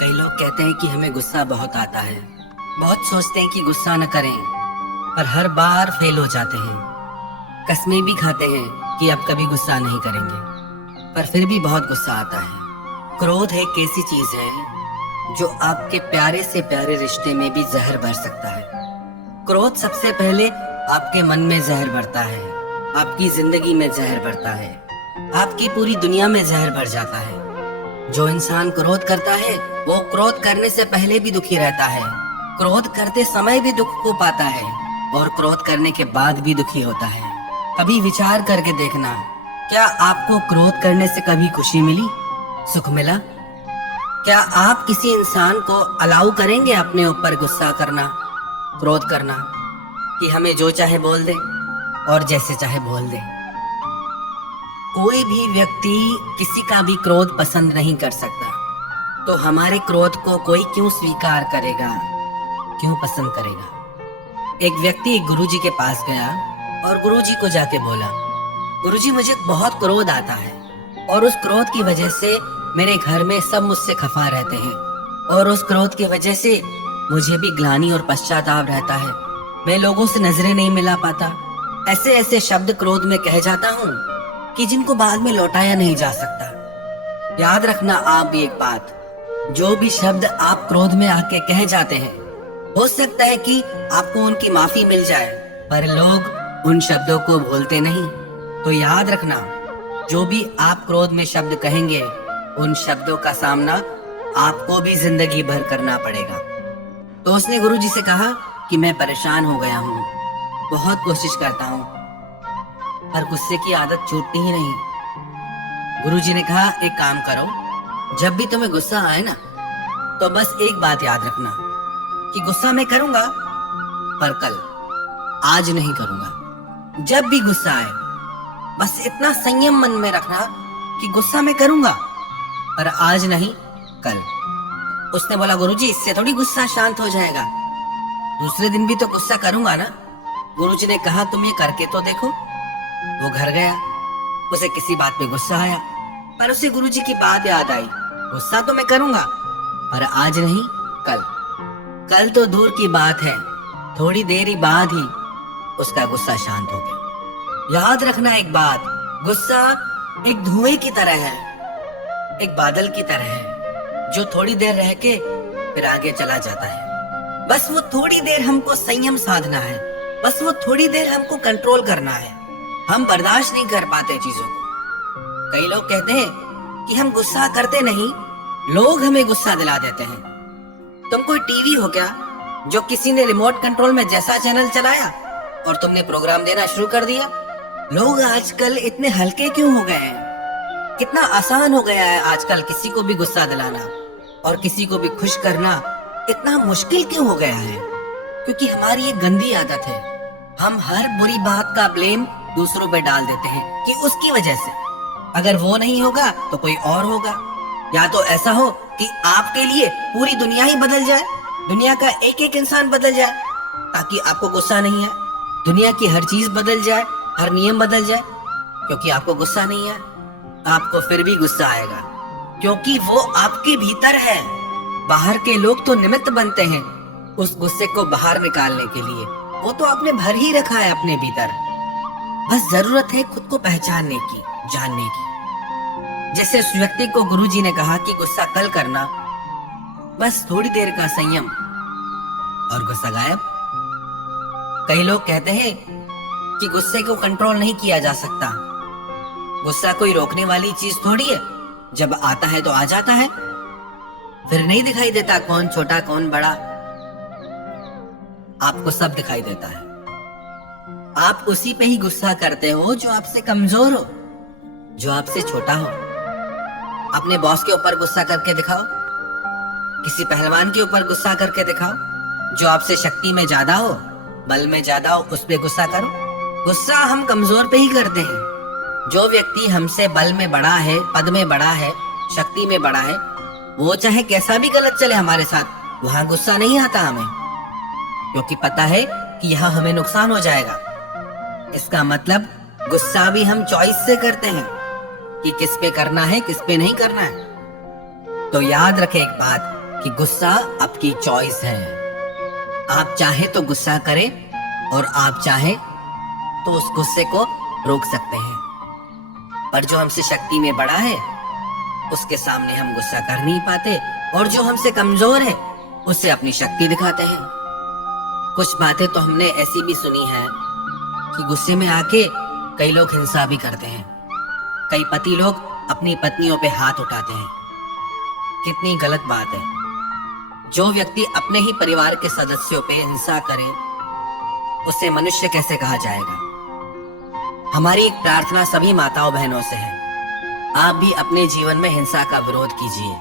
कई लोग कहते हैं कि हमें गुस्सा बहुत आता है। बहुत सोचते हैं कि गुस्सा न करें, पर हर बार फेल हो जाते हैं। कस्में भी खाते हैं कि अब कभी गुस्सा नहीं करेंगे, पर फिर भी बहुत गुस्सा आता है। क्रोध एक ऐसी चीज है जो आपके प्यारे से प्यारे रिश्ते में भी जहर भर सकता है। क्रोध सबसे पहले आपके मन में जहर भरता है, आपकी जिंदगी में जहर भरता है, आपकी पूरी दुनिया में जहर भर जाता है। जो इंसान क्रोध करता है वो क्रोध करने से पहले भी दुखी रहता है, क्रोध करते समय भी दुख को पाता है और क्रोध करने के बाद भी दुखी होता है। कभी विचार करके देखना, क्या आपको क्रोध करने से कभी खुशी मिली, सुख मिला? क्या आप किसी इंसान को अलाउ करेंगे अपने ऊपर गुस्सा करना, क्रोध करना, कि हमें जो चाहे बोल दे और जैसे चाहे बोल दे? कोई भी व्यक्ति किसी का भी क्रोध पसंद नहीं कर सकता, तो हमारे क्रोध को कोई क्यों स्वीकार करेगा, क्यों पसंद करेगा? एक व्यक्ति एक गुरुजी के पास गया और गुरुजी को जाके बोला, गुरुजी मुझे बहुत क्रोध आता है और उस क्रोध की वजह से मेरे घर में सब मुझसे खफा रहते हैं और उस क्रोध की वजह से मुझे भी ग्लानि और पश्चाताप रहता है। मैं लोगों से नजरें नहीं मिला पाता, ऐसे ऐसे शब्द क्रोध में कह जाता हूँ कि जिनको बाद में लौटाया नहीं जा सकता। याद रखना आप भी एक बात, जो भी शब्द आप क्रोध में आके कह जाते हैं, हो सकता है कि आपको उनकी माफी मिल जाए, पर लोग उन शब्दों को भूलते नहीं। तो याद रखना, जो भी आप क्रोध में शब्द कहेंगे, उन शब्दों का सामना आपको भी जिंदगी भर करना पड़ेगा। तो उसने गुरुजी से कहा कि मैं परेशान हो गया हूँ, बहुत कोशिश करता हूँ, पर गुस्से की आदत छूटती ही नहीं। गुरुजी ने कहा एक काम करो, जब भी तुम्हें गुस्सा आए ना, तो बस एक बात याद रखना कि गुस्सा मैं करूंगा, पर कल, आज नहीं करूंगा। जब भी गुस्सा आए बस इतना संयम मन में रखना कि गुस्सा मैं करूंगा, पर आज नहीं, कल। उसने बोला गुरुजी इससे थोड़ी गुस्सा शांत हो जाएगा, दूसरे दिन भी तो गुस्सा करूंगा ना। गुरुजी ने कहा तुम ये करके तो देखो। वो घर गया, उसे किसी बात पे गुस्सा आया, पर उसे गुरुजी की बात याद आई, गुस्सा तो मैं करूंगा, पर आज नहीं, कल। कल तो दूर की बात है, थोड़ी देर ही बाद ही उसका गुस्सा शांत हो गया। याद रखना एक बात, गुस्सा एक धुएं की तरह है, एक बादल की तरह है, जो थोड़ी देर रह के फिर आगे चला जाता है। बस वो थोड़ी देर हमको संयम साधना है, बस वो थोड़ी देर हमको कंट्रोल करना है। हम बर्दाश्त नहीं कर पाते चीजों को। कई लोग कहते हैं कि हम गुस्सा करते नहीं, लोग हमें गुस्सा दिला देते हैं। तुम कोई टीवी हो क्या जो किसी ने रिमोट कंट्रोल में जैसा चैनल चलाया और तुमने प्रोग्राम देना शुरू कर दिया? लोग आजकल इतने हल्के क्यों हो गए हैं? कितना आसान हो गया है आजकल किसी को भी गुस्सा दिलाना और किसी को भी खुश करना इतना मुश्किल क्यों हो गया है? क्योंकि हमारी ये गंदी आदत है, हम हर बुरी बात का ब्लेम दूसरों पे डाल देते हैं कि उसकी वजह से, अगर वो नहीं होगा तो कोई और होगा। या तो ऐसा हो कि आपके लिए पूरी दुनिया ही बदल जाए, दुनिया का एक एक इंसान बदल जाए ताकि आपको गुस्सा नहीं आए, दुनिया की हर चीज बदल जाए, हर नियम बदल जाए, क्योंकि आपको गुस्सा नहीं है। आपको फिर भी गुस्सा आएगा क्योंकि वो आपके भीतर है। बाहर के लोग तो निमित्त बनते हैं उस गुस्से को बाहर निकालने के लिए, वो तो आपने भर ही रखा है अपने भीतर। बस जरूरत है खुद को पहचानने की, जानने की। जैसे उस व्यक्ति को गुरुजी ने कहा कि गुस्सा कल करना, बस थोड़ी देर का संयम और गुस्सा गायब। कई लोग कहते हैं कि गुस्से को कंट्रोल नहीं किया जा सकता। गुस्सा कोई रोकने वाली चीज थोड़ी है, जब आता है तो आ जाता है, फिर नहीं दिखाई देता कौन छोटा कौन बड़ा, आपको सब दिखाई देता है। आप उसी पे ही गुस्सा करते हो जो आपसे कमजोर हो, जो आपसे छोटा हो। अपने बॉस के ऊपर गुस्सा करके दिखाओ, किसी पहलवान के ऊपर गुस्सा करके दिखाओ, जो आपसे शक्ति में ज्यादा हो, बल में ज्यादा हो, उस पे गुस्सा करो। गुस्सा हम कमजोर पे ही करते हैं। जो व्यक्ति हमसे बल में बड़ा है, पद में बड़ा है, शक्ति में बड़ा है, वो चाहे कैसा भी गलत चले हमारे साथ, वहां गुस्सा नहीं आता हमें, क्योंकि पता है कि यहाँ हमें नुकसान हो जाएगा। इसका मतलब गुस्सा भी हम चॉइस से करते हैं कि किस पे करना है, किस पे नहीं करना है। तो याद रखे एक बात, कि गुस्सा आपकी चॉइस है। आप चाहे तो गुस्सा करें और आप चाहे तो उस गुस्से को रोक सकते हैं। पर जो हमसे शक्ति में बड़ा है उसके सामने हम गुस्सा कर नहीं पाते, और जो हमसे कमजोर है उससे अपनी शक्ति दिखाते हैं। कुछ बातें तो हमने ऐसी भी सुनी है कि गुस्से में आके कई लोग हिंसा भी करते हैं। कई पति लोग अपनी पत्नियों पे हाथ उठाते हैं। कितनी गलत बात है। जो व्यक्ति अपने ही परिवार के सदस्यों पे हिंसा करे उसे मनुष्य कैसे कहा जाएगा। हमारी एक प्रार्थना सभी माताओं बहनों से है, आप भी अपने जीवन में हिंसा का विरोध कीजिए।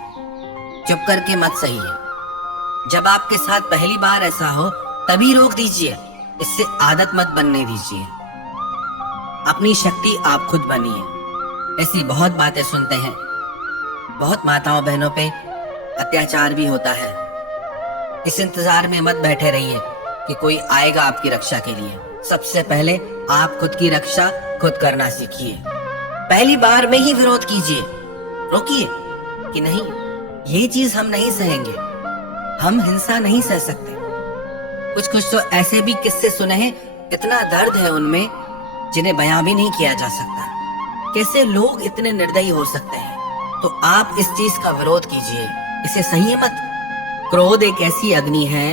चुप करके मत सहिए। जब आपके साथ पहली बार ऐसा हो तभी रोक दीजिए, इससे आदत मत बनने दीजिए। अपनी शक्ति आप खुद बनिए। ऐसी बहुत बातें सुनते हैं, बहुत माताओं बहनों पे अत्याचार भी होता है। इस इंतजार में मत बैठे रहिए कि कोई आएगा आपकी रक्षा के लिए। सबसे पहले आप खुद की रक्षा खुद करना सीखिए। पहली बार में ही विरोध कीजिए, रोकिए कि नहीं, ये चीज हम नहीं सहेंगे, हम हिंसा नहीं सह सकते। कुछ कुछ तो ऐसे भी किस्से सुने हैं, इतना दर्द है उनमें जिन्हें बयां भी नहीं किया जा सकता। कैसे लोग इतने निर्दयी हो सकते हैं। तो आप इस चीज का विरोध कीजिए, इसे सहिए मत। क्रोध एक ऐसी अग्नि है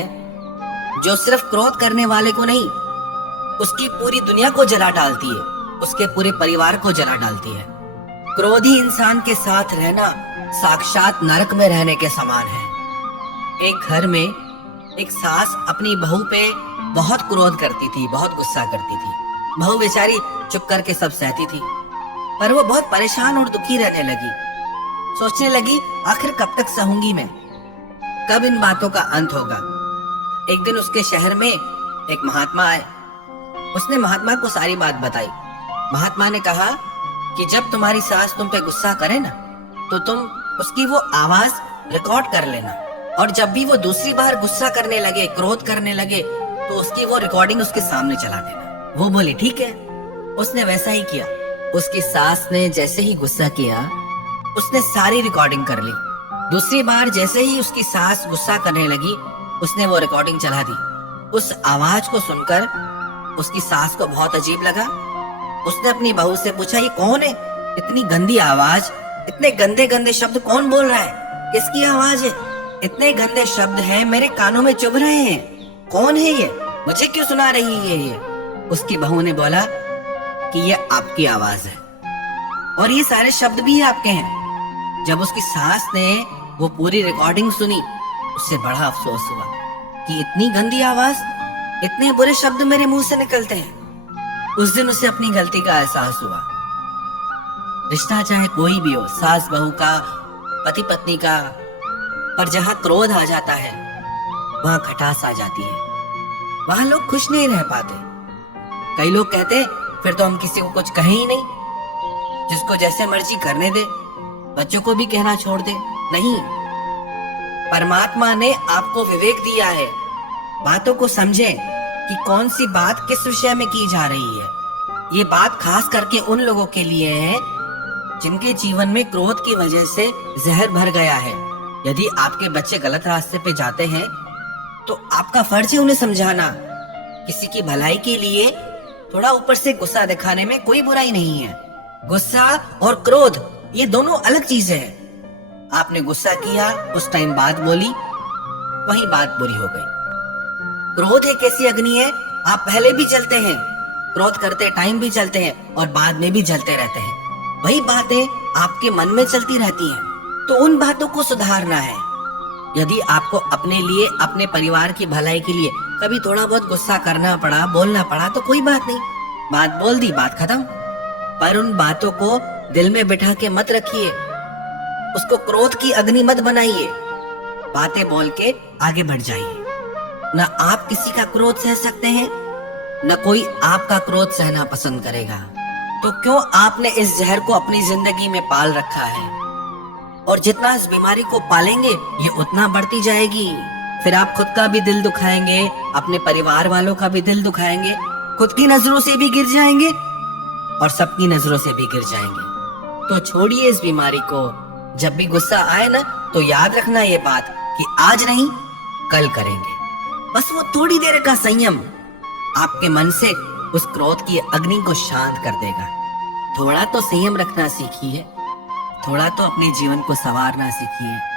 जो सिर्फ क्रोध करने वाले को नहीं, उसकी पूरी दुनिया को जला डालती है, उसके पूरे परिवार को जला डालती है। क्रोधी इंसान के साथ रहना साक्षात नरक में रहने के समान है। एक घर में एक सास अपनी बहू पे बहुत क्रोध करती थी, बहुत गुस्सा करती थी। बहू बेचारी चुप करके सब सहती थी, पर वो बहुत परेशान और दुखी रहने लगी। सोचने लगी, आखिर कब तक सहूंगी मैं, कब इन बातों का अंत होगा। एक दिन उसके शहर में एक महात्मा आए। उसने महात्मा को सारी बात बताई। महात्मा ने कहा कि जब तुम्हारी सास तुम पे गुस्सा करे ना, तो तुम उसकी वो आवाज रिकॉर्ड कर लेना, और जब भी वो दूसरी बार गुस्सा करने लगे, क्रोध करने लगे, तो उसकी वो रिकॉर्डिंग उसके सामने चला देना। वो बोली ठीक है। उसने वैसा ही किया। उसकी सास ने जैसे ही गुस्सा किया, उसने सारी रिकॉर्डिंग कर ली। दूसरी बार जैसे ही उसकी सास गुस्सा करने लगी, उसने वो रिकॉर्डिंग चला दी। उस आवाज को सुनकर उसकी सास को बहुत अजीब लगा। उसने अपनी बहू से पूछा, ये कौन है? इतनी गंदी आवाज, इतने गंदे गंदे शब्द कौन बोल रहा है? किसकी आवाज है? इतने गंदे शब्द हैं, मेरे कानों में चुभ रहे हैं। कौन है ये? मुझे क्यों सुना रही है ये? उसकी बहू ने बोला कि ये आपकी आवाज है और ये सारे शब्द भी आपके हैं। जब उसकी सास ने वो पूरी रिकॉर्डिंग सुनी, उससे बड़ा अफसोस हुआ कि इतनी गंदी आवाज, इतने बुरे शब्द मेरे मुंह से निकलते हैं। उस दिन उसे अपनी गलती का एहसास हुआ। रिश्ता चाहे कोई भी हो, सास बहू का, पति पत्नी का, पर जहां क्रोध आ जाता है वहां खटास आ जाती है, वहां लोग खुश नहीं रह पाते। कई लोग कहते हैं फिर तो हम किसी को कुछ कहें ही नहीं, जिसको जैसे मर्जी करने दे, बच्चों को भी कहना छोड़ दे। नहीं, परमात्मा ने आपको विवेक दिया है। बातों को समझें कि कौन सी बात किस विषय में की जा रही है। ये बात खास करके उन लोगों के लिए है जिनके जीवन में क्रोध की वजह से जहर भर गया है। यदि आपके बच्चे गलत रास्ते पे जाते हैं तो आपका फर्ज है उन्हें समझाना। किसी की भलाई के लिए थोड़ा ऊपर से गुस्सा दिखाने में कोई बुराई नहीं है। गुस्सा और क्रोध ये दोनों अलग चीजें हैं। आपने गुस्सा किया, उस टाइम बात बोली, वही बात बुरी हो गई। क्रोध एक ऐसी अग्नि है, आप पहले भी जलते हैं, क्रोध करते टाइम भी जलते हैं और बाद में भी जलते रहते हैं। वही बातें आपके मन में चलती रहती हैं, तो उन बातों को सुधारना है। यदि आपको अपने लिए, अपने परिवार की भलाई के लिए कभी थोड़ा बहुत गुस्सा करना पड़ा, बोलना पड़ा, तो कोई बात नहीं, बात बोल दी, बात खत्म। पर उन बातों को दिल में बिठा के मत रखिए, उसको क्रोध की अग्नि मत बनाइए। बातें बोल के आगे बढ़ जाइए। न आप किसी का क्रोध सह सकते हैं, न कोई आपका क्रोध सहना पसंद करेगा। तो क्यों आपने इस जहर को अपनी जिंदगी में पाल रखा है? और जितना इस बीमारी को पालेंगे ये उतना बढ़ती जाएगी। फिर आप खुद का भी दिल दुखाएंगे, अपने परिवार वालों का भी दिल दुखाएंगे, खुद की नजरों से भी गिर जाएंगे और सबकी नजरों से भी गिर जाएंगे। तो छोड़िए इस बीमारी को। जब भी गुस्सा आए ना, तो याद रखना ये बात कि आज नहीं कल करेंगे। बस वो थोड़ी देर का संयम आपके मन से उस क्रोध की अग्नि को शांत कर देगा। थोड़ा तो संयम रखना सीखिए, थोड़ा तो अपने जीवन को संवारना सीखिए।